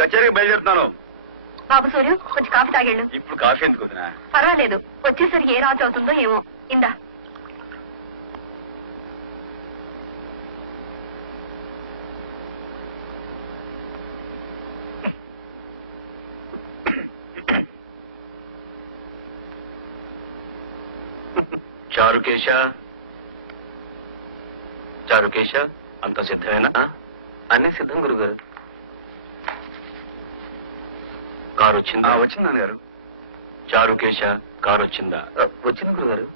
కచేరీకి బయలుదేరుతున్నాను. బాబు సూర్యం కొంచెం కాఫీ తాగేళ్ళు. ఇప్పుడు కాఫీ ఎందుకు వదినా? పర్వాలేదు, వచ్చేసరికి ఏ రాత్రి అవుతుందో ఏమో. ఇందా. చారుకేశ, చారుకేశ, అంత సిద్ధమేనా? అన్నీ సిద్ధం గురుగారు. కారు వచ్చిందా? వచ్చింది నాన్నగారు. చారుకేశ, కారు వచ్చిందా? వచ్చింది గురుగారు.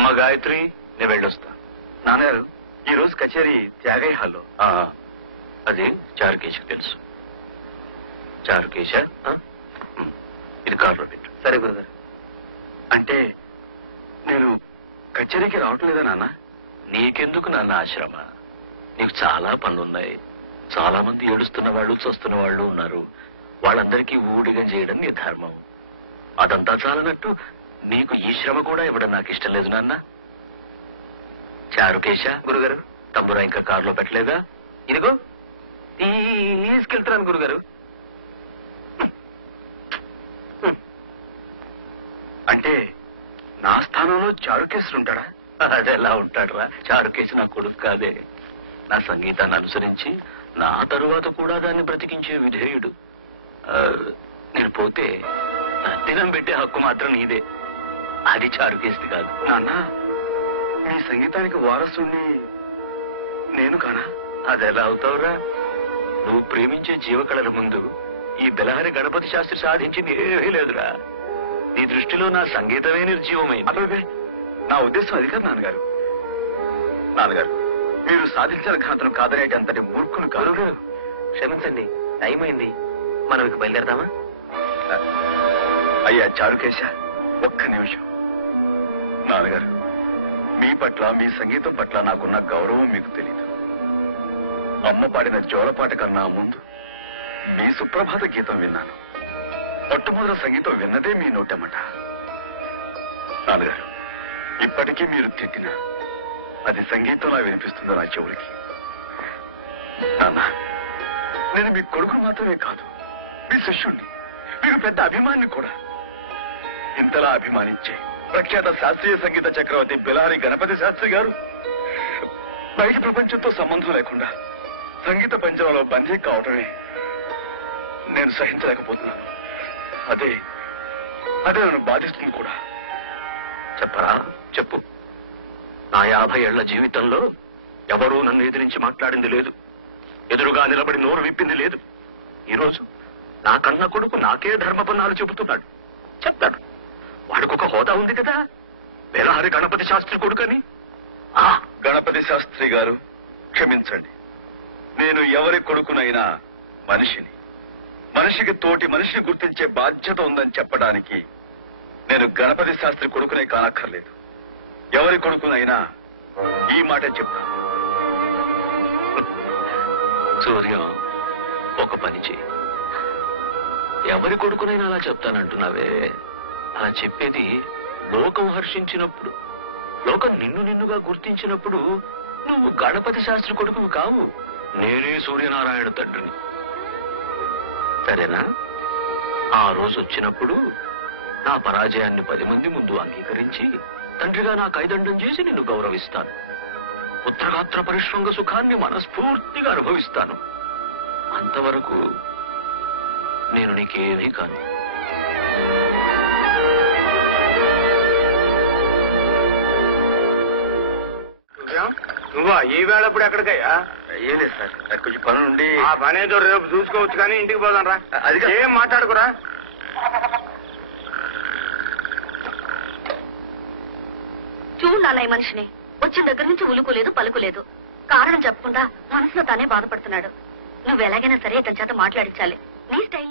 మా గాయత్రి, నేను వెళ్ళొస్తా. నాన్నగారు, ఈ రోజు కచేరీ త్యాగయ్య హాల్లో. అది చారుకేశకు తెలుసు. చారుకేశ, ఇది కారులో పెట్టు. సరే గురుగారు. అంటే నేను కచేరీకి రావటం లేదా నాన్న? నీకెందుకు నాన్న ఆశ్రమ? నీకు చాలా పనులున్నాయి. చాలా మంది ఏడుస్తున్న వాళ్ళు, చూస్తున్న వాళ్ళు ఉన్నారు. వాళ్ళందరికీ ఊడిగం చేయడం నీ ధర్మం. అదంతా చాలనట్టు నీకు ఈ శ్రమ కూడా ఇవ్వడం నాకు ఇష్టం లేదు నాన్న. చారుకేశ, గురుగారు, తంబురా ఇంకా కారులో పెట్టలేదా? ఇదిగో తీసుకెళ్తున్నాను గురుగారు. అంటే నా స్థానంలో చారుకేశుడు ఉంటాడా? అదెలా ఉంటాడురా? చారుకేశు నా కొడుకు కాదే. నా సంగీతాన్ని అనుసరించి నా తరువాత కూడా దాన్ని బ్రతికించే విధేయుడు. నేను పోతే తినం పెట్టే హక్కు మాత్రం నీదే. అది చారుకేశుది కాదు. నాన్న, నీ సంగీతానికి వారసుని నేను కానా? అదెలా అవుతావురా? నువ్వు ప్రేమించే జీవకళల ముందు ఈ బెలహరి గణపతి శాస్త్రి సాధించింది ఏమీ లేదురా. నీ దృష్టిలో నా సంగీతమే నిర్జీవమైంది. అదే నా ఉద్దేశం అది కాదు నాన్నగారు. నాన్నగారు, మీరు సాధించిన ఘనతను కాదనేటి అంతటి మూర్ఖులు కాదు. క్షమించండి, టైం అయింది. మనం ఇక బయలుదేరదామా? అయ్యా చారుకేశ, ఒక్క నిమిషం. నాన్నగారు, మీ పట్ల, మీ సంగీతం పట్ల నాకున్న గౌరవం మీకు తెలీదు. అమ్మ పాడిన జోలపాట కన్నా ముందు మీ సుప్రభాత గీతం విన్నాను. మొట్టమొదటి సంగీతం విన్నదే మీ నోటమ్మట. నాన్నగారు, ఇప్పటికీ మీరు తిట్టినా అది సంగీతంలా వినిపిస్తుందో నా చెవులకి. నాన్న, నేను మీ కొడుకు మాత్రమే కాదు, మీ శిష్యుణ్ణి, మీకు పెద్ద అభిమాని కూడా. ఇంతలా అభిమానించే ప్రఖ్యాత శాస్త్రీయ సంగీత చక్రవర్తి బెలహరి గణపతి శాస్త్రి గారు బయట ప్రపంచంతో సంబంధం లేకుండా సంగీత పంచంలో బందీ కావటమే నేను సహించలేకపోతున్నాను. అదే నన్ను బాధిస్తుంది కూడా. చెప్పరా, చెప్పు. నా 50 ఏళ్ల జీవితంలో ఎవరూ నన్ను ఎదిరించి మాట్లాడింది లేదు. ఎదురుగా నిలబడి నోరు విప్పింది లేదు. ఈరోజు నా కన్న కొడుకు నాకే ధర్మపన్నాలు చెబుతున్నాడు. చెప్తాడు. వాడికొక హోదా ఉంది కదా, బెలహరి గణపతి శాస్త్రి కొడుకని. గణపతి శాస్త్రి గారు, క్షమించండి. నేను ఎవరి కొడుకునైనా మనిషిని. మనిషికి తోటి మనిషిని గుర్తించే బాధ్యత ఉందని చెప్పడానికి నేను గణపతి శాస్త్రి కొడుకునే కానక్కర్లేదు. ఎవరి కొడుకునైనా ఈ మాట చెప్తాను. సూర్యం, ఒక పని చేయి. ఎవరి కొడుకునైనా అలా చెప్తానంటున్నావే, అలా చెప్పేది లోకం హర్షించినప్పుడు, లోకం నిన్నుగా గుర్తించినప్పుడు నువ్వు గణపతి శాస్త్రి కొడుకు కావు, నేనే సూర్యనారాయణ తండ్రిని. సరేనా? ఆ రోజు వచ్చినప్పుడు నా పరాజయాన్ని 10 మంది ముందు అంగీకరించి తండ్రిగా నా కైదండం చేసి నిన్ను గౌరవిస్తాను. పుత్రగాత్ర పరిశ్రంగ సుఖాన్ని మనస్ఫూర్తిగా అనుభవిస్తాను. అంతవరకు నేను నీకేమీ కాను. నువ్వా ఈ వేళప్పుడు ఎక్కడికయ్యా? ఏం లేదు సార్, కొంచెం పని ఉండి. ఆ పనేదో రేపు చూసుకోవచ్చు కానీ ఇంటికి పోదాం రా. అది ఏం మాట్లాడుకురా. చూడు నాన్న, ఈ మనిషిని వచ్చిన దగ్గర నుంచి ఉలుకులేదు పలుకులేదు. కారణం చెప్పకుండా మనసులో తానే బాధపడుతున్నాడు. నువ్వు ఎలాగైనా సరే ఇతని చేత మాట్లాడించాలి, నీ స్టైల్లో.